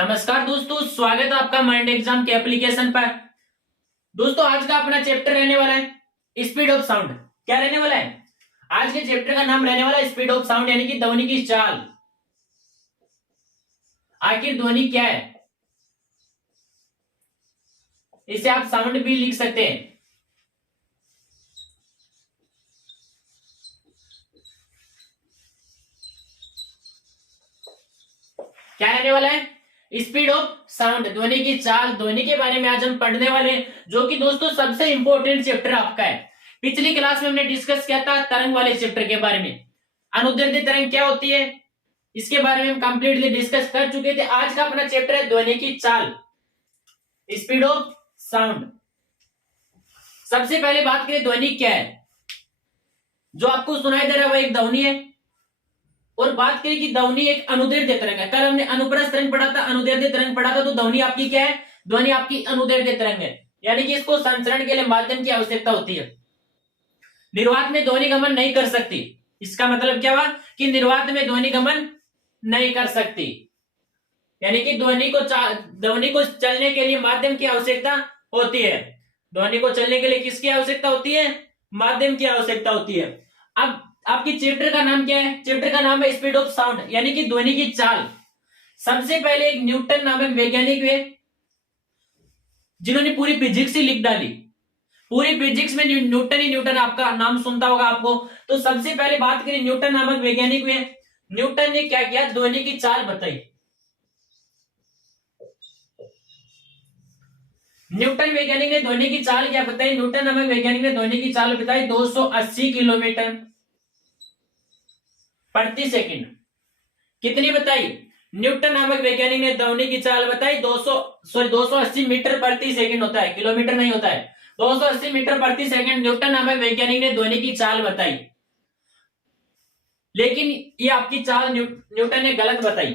नमस्कार दोस्तों, स्वागत है आपका माइंड एग्जाम के एप्लीकेशन पर। दोस्तों आज का अपना चैप्टर रहने वाला है स्पीड ऑफ साउंड। क्या रहने वाला है? आज के चैप्टर का नाम रहने वाला है स्पीड ऑफ साउंड, यानी कि ध्वनि की चाल। आखिर ध्वनि क्या है? इसे आप साउंड भी लिख सकते हैं। क्या रहने वाला है? स्पीड ऑफ साउंड, ध्वनि की चाल। ध्वनि के बारे में आज हम पढ़ने वाले हैं, जो कि दोस्तों सबसे इंपॉर्टेंट चैप्टर आपका है। पिछली क्लास में हमने डिस्कस किया था तरंग वाले चैप्टर के बारे में। अनुदैर्ध्य तरंग क्या होती है, इसके बारे में हम कंप्लीटली डिस्कस कर चुके थे। आज का अपना चैप्टर है ध्वनि की चाल, स्पीड ऑफ साउंड। सबसे पहले बात करें ध्वनि क्या है। जो आपको सुनाई दे रहा है वो एक ध्वनि है। और बात करें कि ध्वनि एक अनुदैर्ध्य तरंग है। कल हमने अनुप्रस्थ तरंग पढ़ा था, अनुदैर्ध्य तरंग पढ़ा था, तो ध्वनि आपकी क्या है? ध्वनि आपकी अनुदैर्ध्य तरंग है, यानी कि इसको संचरण के लिए माध्यम की आवश्यकता होती है। निर्वात में ध्वनि गमन नहीं कर सकती। इसका मतलब क्या हुआ कि निर्वात में ध्वनि गमन नहीं कर सकती, यानी कि ध्वनि को चलने के लिए माध्यम की आवश्यकता होती है। ध्वनि को चलने के लिए किसकी आवश्यकता होती है? माध्यम की आवश्यकता होती है। अब आपकी चैप्टर का नाम क्या है? चैप्टर का नाम है स्पीड ऑफ साउंड, यानी कि ध्वनि की चाल। सबसे पहले एक न्यूटन नामक वैज्ञानिक हुए, जिन्होंने पूरी फिजिक्स ही लिख डाली। पूरी फिजिक्स में न्यूटन ही न्यूटन, आपका नाम सुनता होगा आपको। तो सबसे पहले बात करें, न्यूटन नामक वैज्ञानिक हुए। न्यूटन ने क्या किया? ध्वनि की चाल बताई। न्यूटन वैज्ञानिक ने ध्वनि की चाल क्या बताई? न्यूटन नामक वैज्ञानिक ने ध्वनि की चाल बताई 280 किलोमीटर प्रति सेकंड। कितनी बताई? न्यूटन नामक वैज्ञानिक ने ध्वनि की चाल बताई 280 मीटर प्रति सेकंड होता है, किलोमीटर नहीं होता है। 280 मीटर प्रति सेकंड न्यूटन नामक वैज्ञानिक ने ध्वनि की चाल बताई। लेकिन ये आपकी चाल न्यूटन ने गलत बताई,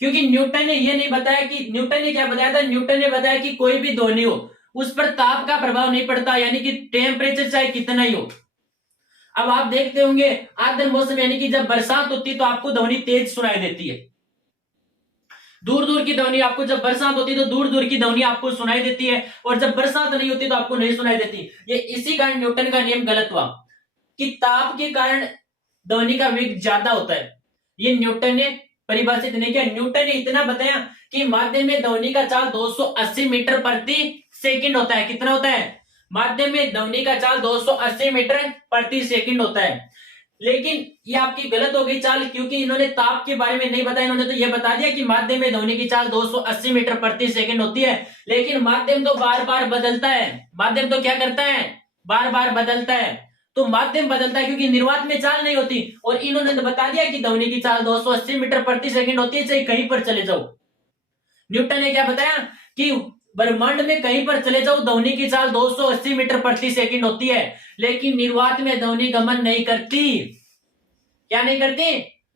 क्योंकि न्यूटन ने ये नहीं बताया कि, न्यूटन ने क्या बताया था? न्यूटन ने बताया कि कोई भी ध्वनि हो उस पर ताप का प्रभाव नहीं पड़ता, यानी कि टेम्परेचर चाहे कितना ही हो। अब आप देखते होंगे आर्द्र मौसम, यानी कि जब बरसात होती है तो आपको ध्वनि तेज सुनाई देती है। दूर दूर की ध्वनि आपको, जब बरसात होती है तो दूर दूर की ध्वनि आपको सुनाई देती है, और जब बरसात नहीं होती तो आपको नहीं सुनाई देती। ये इसी कारण न्यूटन का नियम गलत हुआ कि ताप के कारण ध्वनि का वेग ज्यादा होता है। ये न्यूटन ने परिभाषित नहीं किया। न्यूटन ने इतना बताया कि माध्यम में ध्वनि का चाल 280 मीटर प्रति सेकंड होता है। कितना होता है? माध्यम में ध्वनि का चाल 280 मीटर प्रति सेकंड होता है। लेकिन ये आपकी गलत हो गई चाल, क्योंकि इन्होंने ताप के बारे में नहीं बताया। इन्होंने तो ये बता दिया कि माध्यम में ध्वनि की चाल 280 मीटर प्रति सेकंड होती है, लेकिन माध्यम तो बार बार बदलता है। माध्यम तो क्या करता है? बार बार बदलता है। तो माध्यम बदलता है क्योंकि निर्वात में चाल नहीं होती, और इन्होंने तो बता दिया कि ध्वनि की चाल 280 मीटर प्रति सेकंड होती है, चाहे कहीं पर चले जाओ। न्यूटन ने क्या बताया कि ब्रह्मांड में कहीं पर चले जाओ ध्वनि की चाल 280 मीटर प्रति सेकंड होती है, लेकिन निर्वात में ध्वनि गमन नहीं करती। क्या नहीं करती?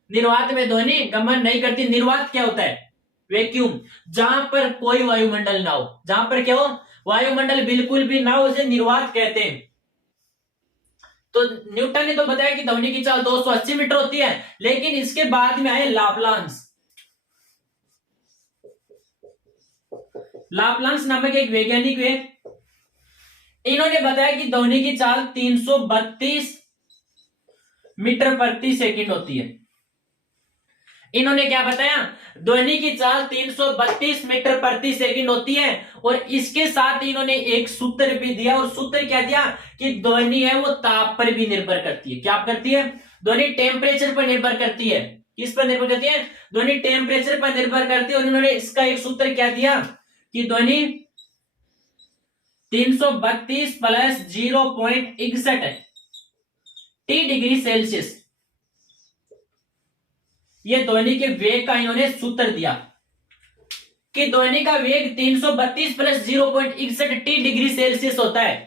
निर्वात में ध्वनि गमन नहीं करती। निर्वात क्या होता है? वैक्यूम, जहां पर कोई वायुमंडल ना हो। जहां पर क्या हो? वायुमंडल बिल्कुल भी ना हो, उसे निर्वात कहते हैं। तो न्यूटन ने तो बताया कि ध्वनि की चाल 280 मीटर होती है, लेकिन इसके बाद में आए लाप्लांस। लाप्लांस नामक एक वैज्ञानिक हुए, इन्होंने बताया कि ध्वनि की चाल 332 मीटर प्रति सेकंड होती है। इन्होंने क्या बताया? ध्वनि की चाल 332 मीटर प्रति सेकंड होती है, और इसके साथ इन्होंने एक सूत्र भी दिया। और सूत्र क्या दिया कि ध्वनि है वो ताप पर भी निर्भर करती है। क्या करती है? ध्वनि टेम्परेचर पर निर्भर करती है। किस पर निर्भर करती है? ध्वनि टेम्परेचर पर निर्भर करती है। और इन्होंने इसका एक सूत्र क्या दिया कि ध्वनि 332 प्लस 0.61 टी डिग्री सेल्सियस, ये ध्वनि के वेग का इन्होंने सूत्र दिया कि ध्वनि का वेग 332 प्लस 0.61 टी डिग्री सेल्सियस होता है।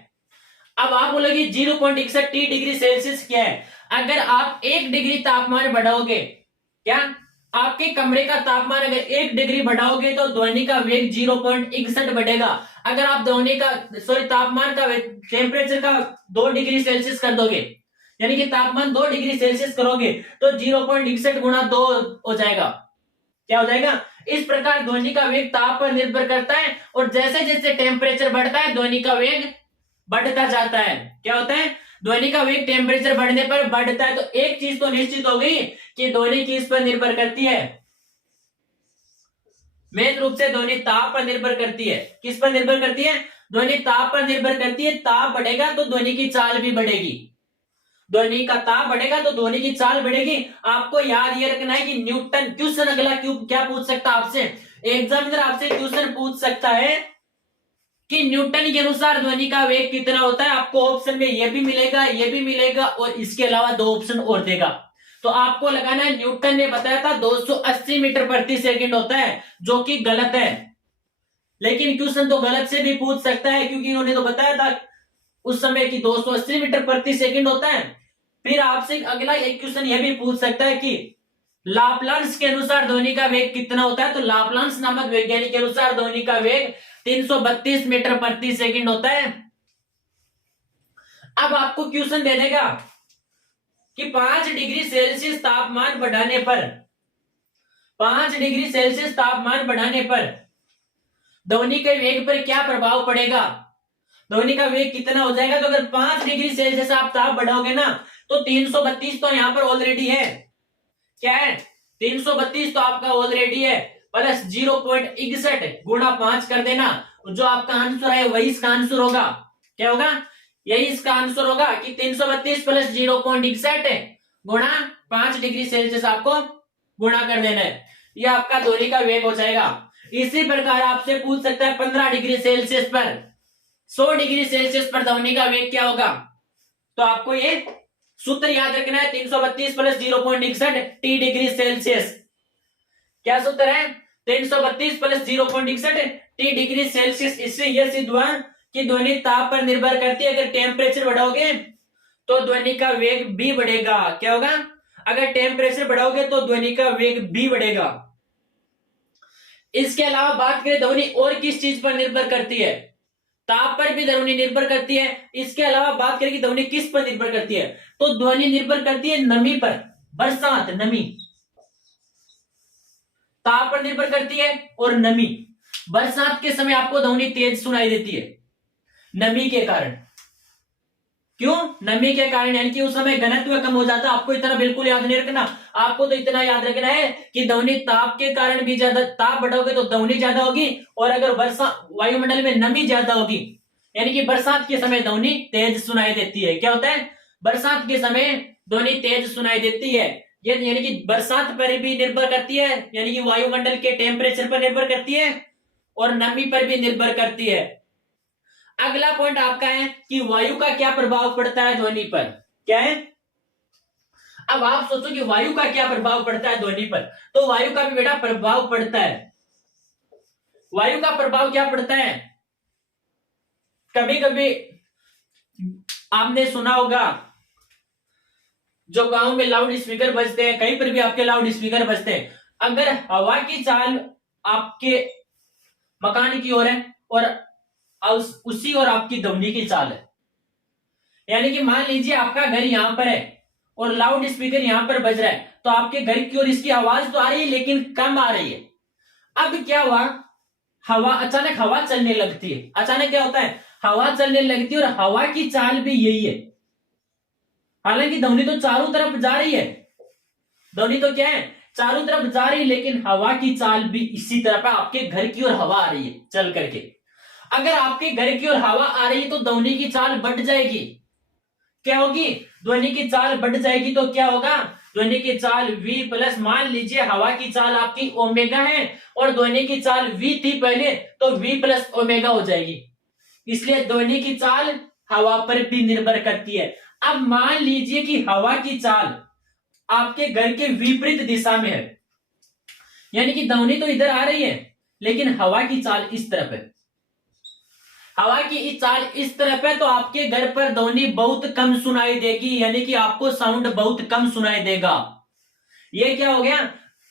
अब आप बोलोगे 0.61 टी डिग्री सेल्सियस क्या है? अगर आप 1 डिग्री तापमान बढ़ाओगे, क्या आपके कमरे का तापमान अगर 1 डिग्री बढ़ाओगे तो ध्वनि का वेग 0.61 बढ़ेगा। अगर आप ध्वनि का तापमान का टेम्परेचर का 2 डिग्री सेल्सियस कर दोगे, यानी कि तापमान 2 डिग्री सेल्सियस करोगे, तो 0.61 गुणा 2 हो जाएगा। क्या हो जाएगा? इस प्रकार ध्वनि का वेग ताप पर निर्भर करता है और जैसे जैसे टेम्परेचर बढ़ता है ध्वनि का वेग बढ़ता जाता है। क्या होता है? ध्वनि का वेग टेम्परेचर बढ़ने पर बढ़ता है। तो एक चीज तो निश्चित हो गई कि ध्वनि किस पर निर्भर करती है? मेन रूप से ध्वनि ताप पर निर्भर करती है। किस पर निर्भर करती है? ध्वनि ताप पर निर्भर करती है। ताप बढ़ेगा तो ध्वनि की चाल भी बढ़ेगी। ध्वनि का ताप बढ़ेगा तो ध्वनि की चाल बढ़ेगी। आपको याद ये रखना है कि न्यूटन क्वेश्चन अगला क्या पूछ सकता है आपसे? एग्जामिनर आपसे क्वेश्चन पूछ सकता है कि न्यूटन के अनुसार ध्वनि का वेग कितना होता है। आपको ऑप्शन में ये भी मिलेगा, ये भी मिलेगा और इसके अलावा दो ऑप्शन और देगा। तो आपको लगाना है न्यूटन ने बताया था 280 मीटर प्रति सेकंड होता है, जो कि गलत है। लेकिन क्वेश्चन तो गलत से भी पूछ सकता है क्योंकि उन्होंने तो बताया था उस समय की 280 मीटर प्रति सेकंड होता है। फिर आपसे अगला एक क्वेश्चन यह भी पूछ सकता है कि लाप्लांस के अनुसार ध्वनि का वेग कितना होता है। तो लाप्लांस नामक वैज्ञानिक के अनुसार ध्वनि का वेग 332 मीटर प्रति सेकंड होता है। अब आपको क्वेश्चन दे देगा कि 5 डिग्री सेल्सियस तापमान बढ़ाने पर 5 डिग्री सेल्सियस तापमान बढ़ाने पर ध्वनि के वेग पर क्या प्रभाव पड़ेगा? ध्वनि का वेग कितना हो जाएगा? तो अगर 5 डिग्री सेल्सियस आप ताप बढ़ाओगे ना तो 332 तो यहां पर ऑलरेडी है। क्या है? 332 तो आपका ऑलरेडी है, प्लस 0.61 गुणा 5 कर देना। जो आपका आंसर है वही इसका आंसर होगा। क्या होगा? यही इसका आंसर होगा कि 332 प्लस 0.61 गुणा 5 डिग्री सेल्सियस आपको गुणा कर देना है। यह आपका ध्वनि का वेग हो जाएगा। इसी प्रकार आपसे पूछ सकता है 15 डिग्री सेल्सियस पर 100 डिग्री सेल्सियस पर ध्वनि का वेग क्या होगा? तो आपको ये सूत्र याद रखना है 332 प्लस 0.61 टी डिग्री सेल्सियस। क्या सूत्र है? 332 प्लस 0.61 टी डिग्री सेल्सियस। इससे यह सिद्ध हुआ कि ध्वनि ताप पर निर्भर करती है। अगर टेम्परेचर बढ़ाओगे तो ध्वनि का वेग भी बढ़ेगा। क्या होगा? अगर टेम्परेचर बढ़ाओगे तो ध्वनि का वेग भी बढ़ेगा। इसके अलावा बात करें ध्वनि और किस चीज पर निर्भर करती है? ताप पर भी ध्वनि निर्भर करती है। इसके अलावा बात करें कि ध्वनि किस पर निर्भर करती है, तो ध्वनि निर्भर करती है नमी पर। बरसात, नमी। ताप पर निर्भर करती है और नमी। बरसात के समय आपको ध्वनि तेज सुनाई देती है नमी के कारण। क्यों? नमी के कारण, यानी कि उस समय घनत्व कम हो जाता है। आपको इतना बिल्कुल याद नहीं रखना। आपको तो इतना याद रखना है कि ध्वनि ताप के कारण भी ज्यादा, ताप बढ़ाओगे तो ध्वनि ज्यादा होगी, और अगर वर्षा वायुमंडल में नमी ज्यादा होगी यानी कि बरसात के समय ध्वनि तेज सुनाई देती है। क्या होता है? बरसात के समय ध्वनि तेज सुनाई देती है। ये यानी कि बरसात पर भी निर्भर करती है, यानी कि वायुमंडल के टेम्परेचर पर निर्भर करती है और नमी पर भी निर्भर करती है। अगला पॉइंट आपका है कि वायु का क्या प्रभाव पड़ता है ध्वनि पर। क्या है? अब आप सोचो कि वायु का क्या प्रभाव पड़ता है ध्वनि पर। तो वायु का भी बेटा प्रभाव पड़ता है। वायु का प्रभाव क्या पड़ता है? कभी कभी आपने सुना होगा जो गांव में लाउड स्पीकर बजते हैं, कहीं पर भी आपके लाउड स्पीकर बजते हैं, अगर हवा की चाल आपके मकान की ओर है और उसी और आपकी ध्वनि की चाल है, यानी कि मान लीजिए आपका घर यहां पर है और लाउड स्पीकर यहां पर बज रहा है, तो आपके घर की ओर इसकी आवाज तो आ रही है लेकिन कम आ रही है। अब क्या हुआ? अचानक हवा चलने लगती है। अचानक क्या होता है? हवा चलने लगती है और हवा की चाल भी यही है। हालांकि ध्वनि तो चारों तरफ जा रही है, ध्वनि तो क्या है? चारों तरफ जा रही है, लेकिन हवा की चाल भी इसी तरफ है। आपके घर की ओर हवा आ रही है चल करके। अगर आपके घर की ओर हवा आ रही है तो ध्वनि की चाल बढ़ जाएगी। क्या होगी? ध्वनि की चाल बढ़ जाएगी। तो क्या होगा? ध्वनि की चाल v प्लस, मान लीजिए हवा की चाल आपकी ओमेगा है और ध्वनि की चाल v थी पहले, तो v प्लस ओमेगा हो जाएगी। इसलिए ध्वनि की चाल हवा पर भी निर्भर करती है। अब मान लीजिए कि हवा की चाल आपके घर के विपरीत दिशा में है, यानी कि ध्वनि तो इधर आ रही है लेकिन हवा की चाल इस तरफ है। हवा की चाल इस तरफ है तो आपके घर पर ध्वनि बहुत कम सुनाई देगी, यानी कि आपको साउंड बहुत कम सुनाई देगा। ये क्या हो गया?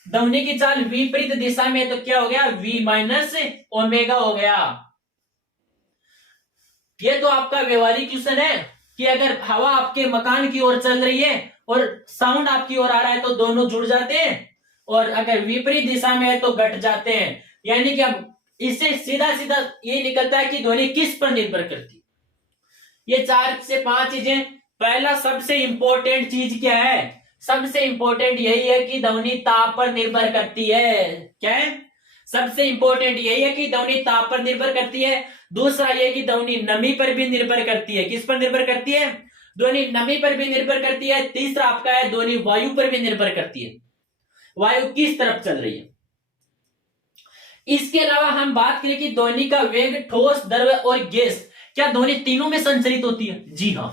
ध्वनि की चाल विपरीत दिशा में, तो क्या हो गया? v माइनस ओमेगा हो गया। ये तो आपका व्यवहारिक क्वेश्चन है कि अगर हवा आपके मकान की ओर चल रही है और साउंड आपकी ओर आ रहा है तो दोनों जुड़ जाते हैं, और अगर विपरीत दिशा में है तो घट जाते हैं। यानी कि अब इससे सीधा सीधा ये निकलता है कि ध्वनि किस पर निर्भर करती है। ये 4 से 5 चीजें। पहला सबसे इंपॉर्टेंट चीज क्या है? सबसे इंपॉर्टेंट यही है कि ध्वनि ताप पर निर्भर करती है। क्या है? सबसे इंपॉर्टेंट यही है कि ध्वनि ताप पर निर्भर करती है। दूसरा ये कि ध्वनि नमी पर भी निर्भर करती है। किस पर निर्भर करती है? ध्वनि नमी पर भी निर्भर करती है। तीसरा आपका है ध्वनि वायु पर भी निर्भर करती है, वायु किस तरफ चल रही है। इसके अलावा हम बात करें कि ध्वनि का वेग, ठोस, द्रव और गैस, क्या ध्वनि तीनों में संचरित होती है? जी हाँ,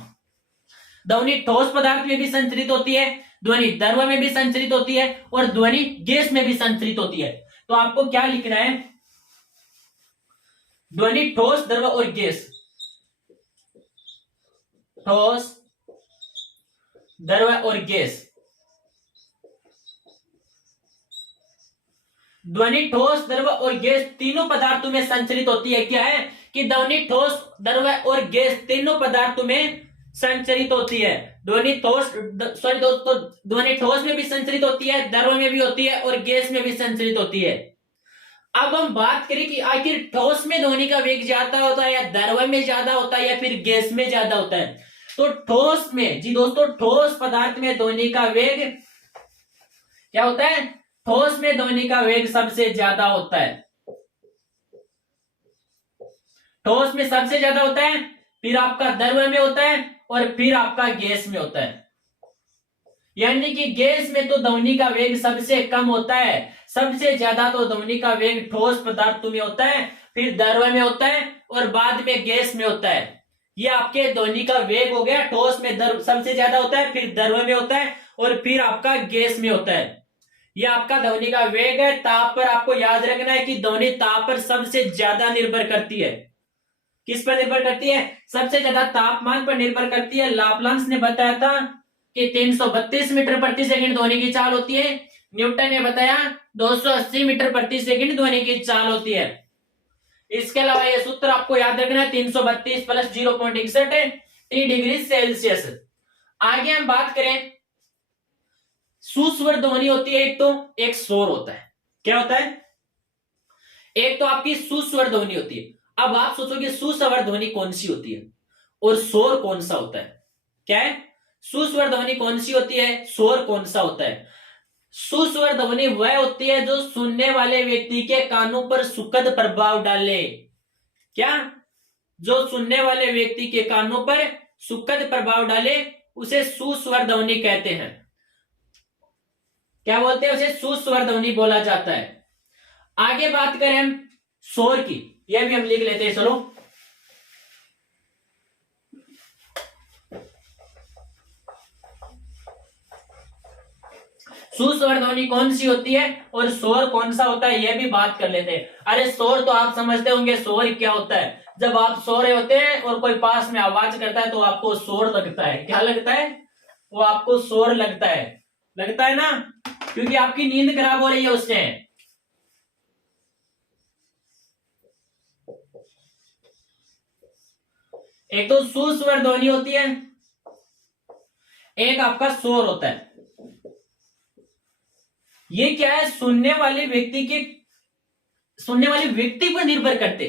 ध्वनि ठोस पदार्थ में भी संचरित होती है, ध्वनि द्रव में भी संचरित होती है और ध्वनि गैस में भी संचरित होती है। तो आपको क्या लिखना है? ध्वनि ठोस, द्रव और गैस। ठोस, द्रव और गैस। ध्वनि ठोस, द्रव और गैस तीनों पदार्थों में संचरित होती है। क्या है कि ध्वनि ठोस, द्रव और गैस तीनों पदार्थों में संचरित होती है। ध्वनि ठोस, सॉरी दोस्तों, ध्वनि ठोस में भी संचरित होती है, द्रव में भी होती है और गैस में भी संचरित होती है। अब हम बात करें कि आखिर ठोस में ध्वनि का वेग ज्यादा होता है या द्रव में ज्यादा होता है या फिर गैस में ज्यादा होता है। तो ठोस में, जी दोस्तों, ठोस पदार्थ में ध्वनि का वेग क्या होता है? ठोस में ध्वनि का वेग सबसे ज्यादा होता है। ठोस में सबसे ज्यादा होता है, फिर आपका द्रव में होता है और फिर आपका गैस में होता है। यानी कि गैस में तो ध्वनि का वेग सबसे कम होता है, सबसे ज्यादा तो ध्वनि का वेग ठोस पदार्थों में होता है, फिर द्रव में होता है और बाद में गैस में होता है। ये आपके ध्वनि का वेग हो गया। ठोस में सबसे ज्यादा होता है, फिर द्रव में होता है और फिर आपका गैस में होता है। ये आपका ध्वनि का वेग है। ताप पर आपको याद रखना है कि ध्वनि ताप पर सबसे ज्यादा निर्भर करती है। किस पर निर्भर करती है? सबसे ज्यादा तापमान पर निर्भर करती है। लाप्लांस ने बताया था कि 332 मीटर प्रति सेकंड ध्वनि की चाल होती है। न्यूटन ने बताया 280 मीटर प्रति सेकंड ध्वनि की चाल होती है। इसके अलावा यह सूत्र आपको याद रखना है, 332 प्लस 0.61 टी डिग्री सेल्सियस। आगे हम बात करें, सुस्वर ध्वनि होती है एक, तो एक शोर होता है। क्या होता है? एक तो आपकी सुस्वर ध्वनि होती है। अब आप सोचोगे सुस्वर ध्वनि कौन सी होती है और शोर कौन सा होता है? क्या है? सुस्वर ध्वनि कौन सी होती है, शोर कौन सा होता है? सुस्वर ध्वनि वह होती है जो सुनने वाले व्यक्ति के कानों पर सुखद प्रभाव डाले। क्या? जो सुनने वाले व्यक्ति के कानों पर सुखद प्रभाव डाले उसे सुस्वर ध्वनि कहते हैं। क्या बोलते हैं? उसे सुस्वर ध्वनि बोला जाता है। आगे बात करें हम शोर की, यह भी हम लिख लेते हैं, चलो। सुस्वर ध्वनि कौन सी होती है और शोर कौन सा होता है, यह भी बात कर लेते हैं। अरे शोर तो आप समझते होंगे, शोर क्या होता है? जब आप सो रहे होते हैं और कोई पास में आवाज करता है तो आपको शोर लगता है। क्या लगता है? वो आपको शोर लगता है। लगता है ना, क्योंकि आपकी नींद खराब हो रही है उससे। एक तो सुस्वर ध्वनि होती है, एक आपका शोर होता है। ये क्या है? सुनने वाले व्यक्ति पर निर्भर करते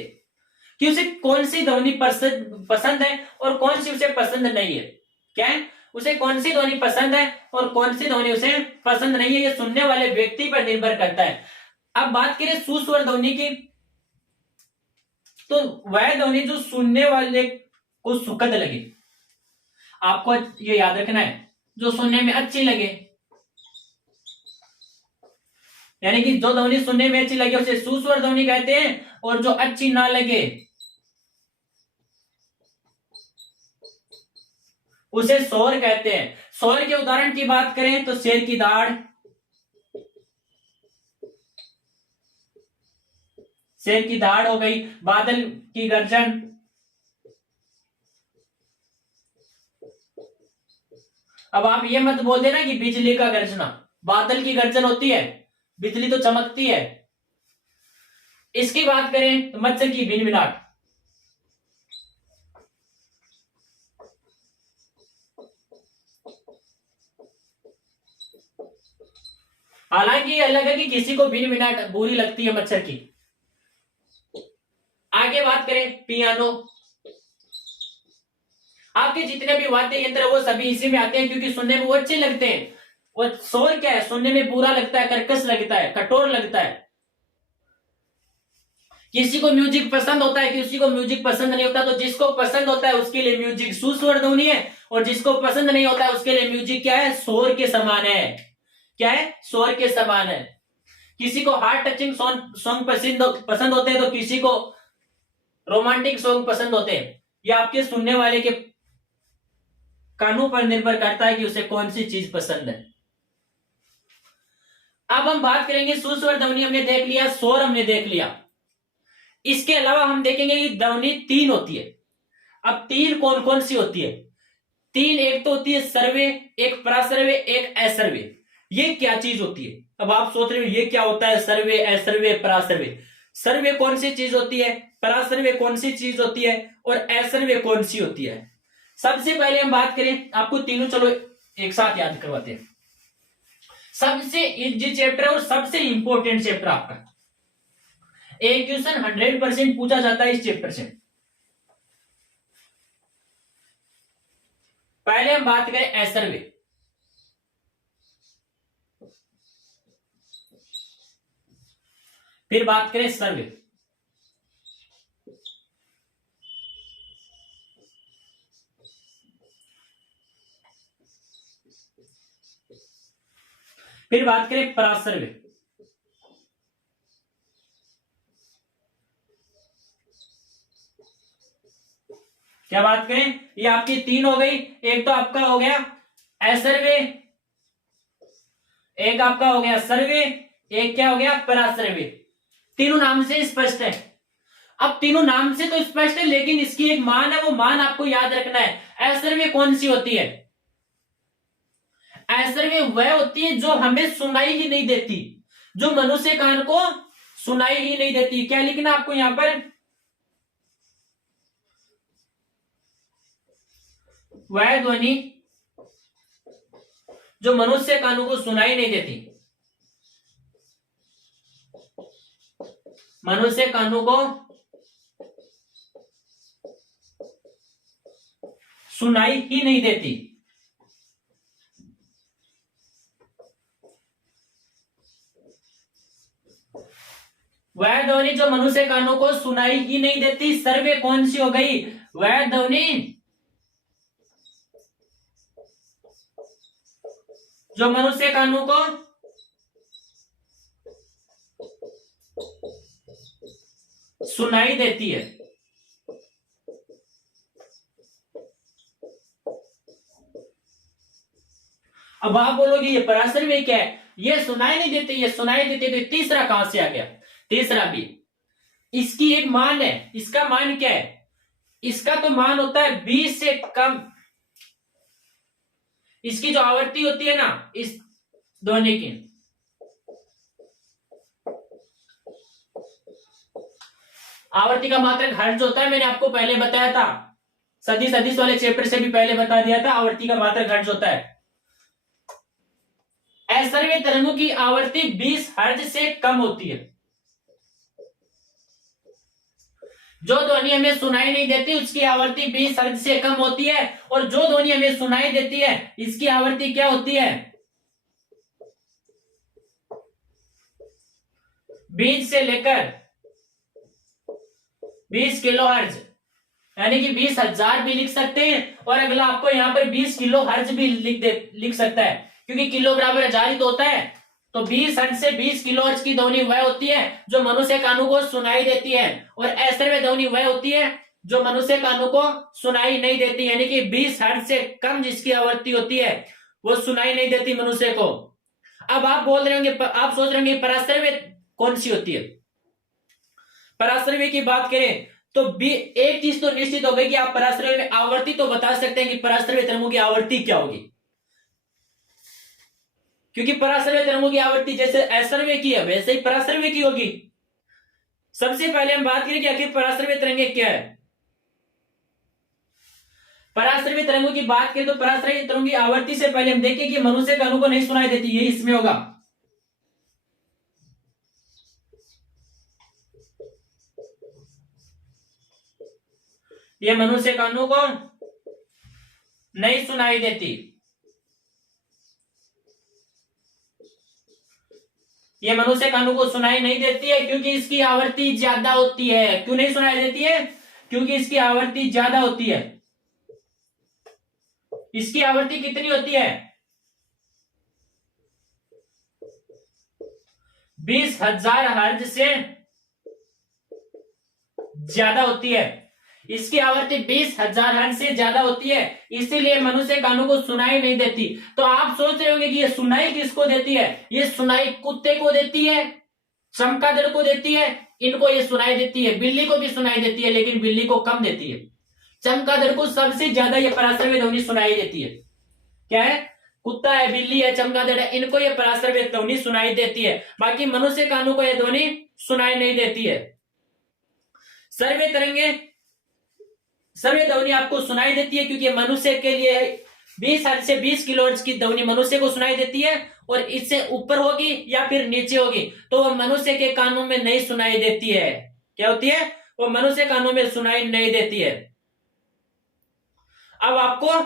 कि उसे कौन सी ध्वनि पसंद है और कौन सी उसे पसंद नहीं है। क्या है? उसे कौन सी ध्वनि पसंद है और कौन सी ध्वनि उसे पसंद नहीं है, ये सुनने वाले व्यक्ति पर निर्भर करता है। अब बात करें सुस्वर ध्वनि की, तो वह ध्वनि जो सुनने वाले को सुखद लगे। आपको ये याद रखना है, जो सुनने में अच्छी लगे, यानी कि जो ध्वनि सुनने में अच्छी लगे उसे सुस्वर ध्वनि कहते हैं और जो अच्छी ना लगे उसे शोर कहते हैं। शोर के उदाहरण की बात करें तो शेर की दाढ़, शेर की दाढ़ हो गई, बादल की गर्जन, अब आप ये मत बोल देना कि बिजली का गर्जना। बादल की गर्जन होती है, बिजली तो चमकती है। इसकी बात करें तो मच्छर की भिनभिनाहट, हालांकि ये अलग है कि किसी को बिन मिनाट बुरी लगती है मच्छर की। आगे बात करें पियानो। आपके जितने भी वाद्य यंत्र है वो सभी इसी में आते हैं, क्योंकि सुनने में वो अच्छे लगते हैं। और शोर क्या है, सुनने में बुरा लगता है, कर्कश लगता है, कठोर लगता है। किसी को म्यूजिक पसंद होता है, किसी को म्यूजिक पसंद नहीं होता। तो जिसको पसंद होता है उसके लिए म्यूजिक सुस्वर ध्वनि है, और जिसको पसंद नहीं होता है उसके लिए म्यूजिक क्या है, शोर के समान है। क्या है, शोर के समान है। किसी को हार्ट टचिंग सॉन्ग पसंद होते हैं, तो किसी को रोमांटिक सॉन्ग पसंद होते हैं। यह आपके सुनने वाले के कानों पर निर्भर करता है कि उसे कौन सी चीज पसंद है। अब हम बात करेंगे सुस्वर ध्वनि हमने देख लिया, शोर हमने देख लिया। इसके अलावा हम देखेंगे कि ध्वनि तीन होती है। अब तीन कौन कौन सी होती है? तीन, एक तो होती है सर्वे, एक प्रासर्वे, एक असर्वे। ये क्या चीज होती है? अब आप सोच रहे हो ये क्या होता है, सर्वे, असर्वे, प्रासर्वे। सर्वे कौन सी चीज होती है, प्रासर्वे कौन सी चीज होती है, और असर्वे कौन सी होती है? सबसे पहले हम बात करें, आपको तीनों चलो एक साथ याद करवाते हैं। सबसे इजी चैप्टर और सबसे इंपॉर्टेंट चैप्टर आपका, एक क्वेश्चन 100% पूछा जाता है इस चैप्टर से। पहले हम बात करें असर्वे। फिर बात करें सर्वे। फिर बात करें प्रासर्वे। क्या बात करें, ये आपकी तीन हो गई। एक तो आपका हो गया असर्वे, एक आपका हो गया सर्वे, एक क्या हो गया, प्रासर्वे। तीनों नाम से स्पष्ट है। अब तीनों नाम से तो स्पष्ट है, लेकिन इसकी एक मान है, वो मान आपको याद रखना है। असर्वे कौन सी होती है? असर्वे वह होती है जो हमें सुनाई ही नहीं देती, जो मनुष्य कान को सुनाई ही नहीं देती। क्या लिखना आपको यहां पर? वह ध्वनि जो मनुष्य कानों को सुनाई नहीं देती, मनुष्य कानों को सुनाई ही नहीं देती। वह ध्वनि जो मनुष्य कानों को सुनाई ही नहीं देती, सर्वे कौन सी हो गई? वह ध्वनि जो मनुष्य कानों को सुनाई देती है। अब आप बोलोगे ये प्रासर्वे क्या है, ये सुनाई नहीं देती, ये सुनाई देती, तो तीसरा कहां से आ गया? तीसरा भी इसकी एक मान है। इसका मान क्या है? इसका तो मान होता है 20 से कम। इसकी जो आवृत्ति होती है ना इस ध्वनि की, आवृत्ति का मात्रक हर्ट्ज होता है। मैंने आपको पहले बताया था, सदिश वाले चैप्टर से भी पहले बता दिया था, आवृत्ति का मात्रक हर्ट्ज होता है। असर्वे तरंगों की आवृत्ति 20 हर्ट्ज से कम होती है। जो ध्वनि हमें सुनाई नहीं देती उसकी आवृत्ति 20 हर्ट्ज से कम होती है, और जो ध्वनि हमें सुनाई देती है इसकी आवृत्ति क्या होती है? 20 से लेकर 20 किलो हर्ट्ज, यानी कि 20,000 भी लिख सकते हैं, और अगला आपको यहाँ पर 20 किलो हर्ट्ज भी लिख सकता है, क्योंकि किलो बराबर हजार ही तो होता है। तो 20 हर्ट्ज से 20 किलो हर्ट्ज की ध्वनि वह होती है जो मनुष्य कानों को सुनाई देती है, और असर्वे ध्वनि वह होती है जो मनुष्य कानों को सुनाई नहीं देती, यानी कि 20 हर्ट्ज से कम जिसकी आवृत्ति होती है वो सुनाई नहीं देती मनुष्य को। अब आप बोल रहे होंगे, आप सोच रहे होंगे प्रासर्वे कौन सी होती है? प्रासर्वे की बात करें तो एक चीज तो निश्चित हो गई कि आप प्रासर्वे में आवृत्ति तो बता सकते हैं कि प्रासर्वे तरंगों की आवृत्ति क्या होगी, क्योंकि प्रासर्वे तरंगों की आवृत्ति जैसे असर्वे की है वैसे ही प्रासर्वे की होगी। सबसे पहले हम बात करें कि आखिर प्रासर्वे तरंगे क्या है। पराश्रवी तरंगों की बात करें तो पराश्रवी तरंगों की आवृत्ति से पहले हम देखें कि मनुष्य कानों को नहीं सुनाई देती, ये इसमें होगा। ये मनुष्य कानों को नहीं सुनाई देती, ये मनुष्य कानों को सुनाई नहीं देती है क्योंकि इसकी आवृत्ति ज्यादा होती है। क्यों नहीं सुनाई देती है? क्योंकि इसकी आवृत्ति ज्यादा होती है। इसकी आवृत्ति कितनी होती है? 20,000 हर्ट्ज से ज्यादा होती है। इसकी आवृत्ति 20,000 हर्ट्ज से ज्यादा होती है, इसीलिए मनुष्य कानों को सुनाई नहीं देती। तो आप सोच रहे होंगे कि ये सुनाई किसको देती है? ये सुनाई कुत्ते को देती है, चमगादड़ को देती है, इनको ये सुनाई देती है। बिल्ली को भी सुनाई देती है, लेकिन बिल्ली को कम देती है। चमगादड़ को सबसे ज्यादा ये पराश्रव्य ध्वनि सुनाई देती है। क्या है? कुत्ता है, बिल्ली है, चमगादड़ है, इनको ये पराश्रव्य ध्वनि सुनाई देती है। बाकी मनुष्य कानों को यह ध्वनि सुनाई नहीं देती है। सर्वे तरंगे, सर्वे ध्वनि आपको सुनाई देती है क्योंकि मनुष्य के लिए 20 हर्ट्ज से 20 किलोहर्ट्ज की ध्वनि मनुष्य को सुनाई देती है, और इससे ऊपर होगी या फिर नीचे होगी तो वो मनुष्य के कानों में नहीं सुनाई देती है। क्या होती है? वो मनुष्य कानों में सुनाई नहीं देती है। अब आपको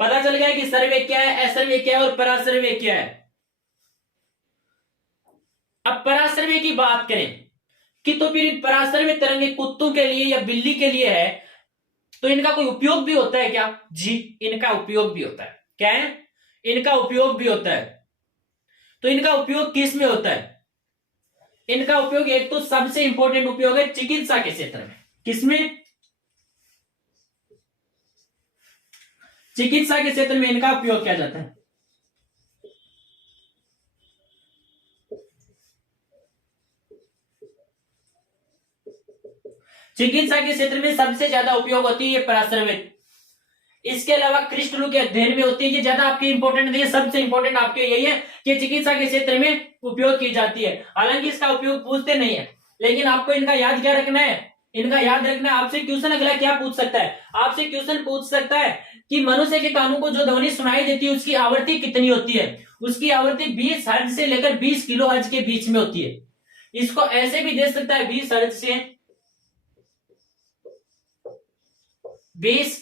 पता चल गया कि सर्वे क्या है, असर्वे क्या है और पराश्रव्य क्या है। अब पराश्रव्य की बात करें कि तो फिर पराश्रव्य तरंगे कुत्तों के लिए या बिल्ली के लिए है, तो इनका कोई उपयोग भी होता है क्या? जी, इनका उपयोग भी होता है। क्या है? इनका उपयोग भी होता है। तो इनका उपयोग किस में होता है? इनका उपयोग एक तो सबसे इंपॉर्टेंट उपयोग है चिकित्सा के क्षेत्र में। किसमें? चिकित्सा के क्षेत्र में इनका उपयोग किया जाता है। चिकित्सा के क्षेत्र में सबसे ज्यादा उपयोग होती है पराश्रव्य। इसके अलावा क्रिस्टलों के अध्ययन में होती है। ये ज्यादा आपके इंपॉर्टेंट नहीं है, सबसे इंपॉर्टेंट आपके यही है कि चिकित्सा के क्षेत्र में उपयोग की जाती है। हालांकि इसका उपयोग पूछते नहीं है, लेकिन आपको इनका याद क्या रखना है? इनका याद रखना है। आपसे क्वेश्चन अगला क्या पूछ सकता है? आपसे क्वेश्चन पूछ सकता है कि मनुष्य के कानों को जो ध्वनि सुनाई देती है उसकी आवृत्ति कितनी होती है? उसकी आवृत्ति 20 हर्ट्ज से लेकर 20 किलो हर्ट्ज के बीच में होती है। इसको ऐसे भी दे सकता है 20 हर्ट्ज से 20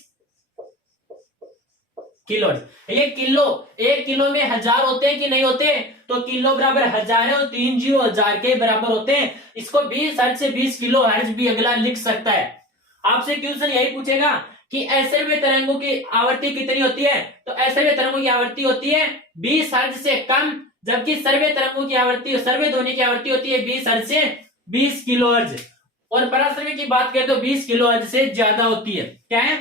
किलो। ये किलो, 1 किलो में 1000 होते हैं कि नहीं होते? तो किलो बराबर 1000 है और 3 जीरो 1000 के बराबर होते हैं। इसको 20 हर्ट्ज से 20 किलो हर्ट्ज भी अगला लिख सकता है। आपसे क्वेश्चन यही पूछेगा कि असर्व्य तरंगों की आवृत्ति कितनी होती है? तो असर्व्य तरंगों की आवृत्ति होती है 20 हर्ट्ज से कम, जबकि सर्व्य तरंगों की आवृत्ति, सर्व्य ध्वनि की आवृत्ति होती है 20 हर्ट्ज से 20 किलो हर्ट्ज। और पराश्रव्य की बात करें तो 20 किलो हर्ट्ज से ज्यादा होती है। क्या है?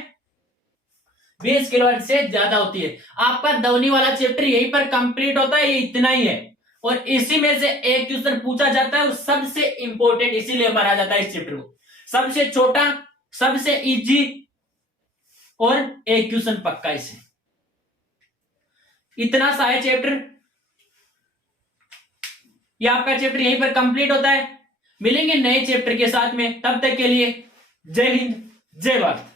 20 किलो हर्ट्ज से ज्यादा होती है। आपका ध्वनि वाला चैप्टर यहीं पर कंप्लीट होता है। ये इतना ही है, और इसी में से एक क्वेश्चन पूछा जाता है, सबसे इंपॉर्टेंट इसीलिए माना जाता है इस चैप्टर को। सबसे छोटा, सबसे इजी, और एक क्वेश्चन पक्का इसे। इतना सा है चैप्टर। ये आपका चैप्टर यहीं पर कंप्लीट होता है। मिलेंगे नए चैप्टर के साथ में, तब तक के लिए जय हिंद, जय भारत।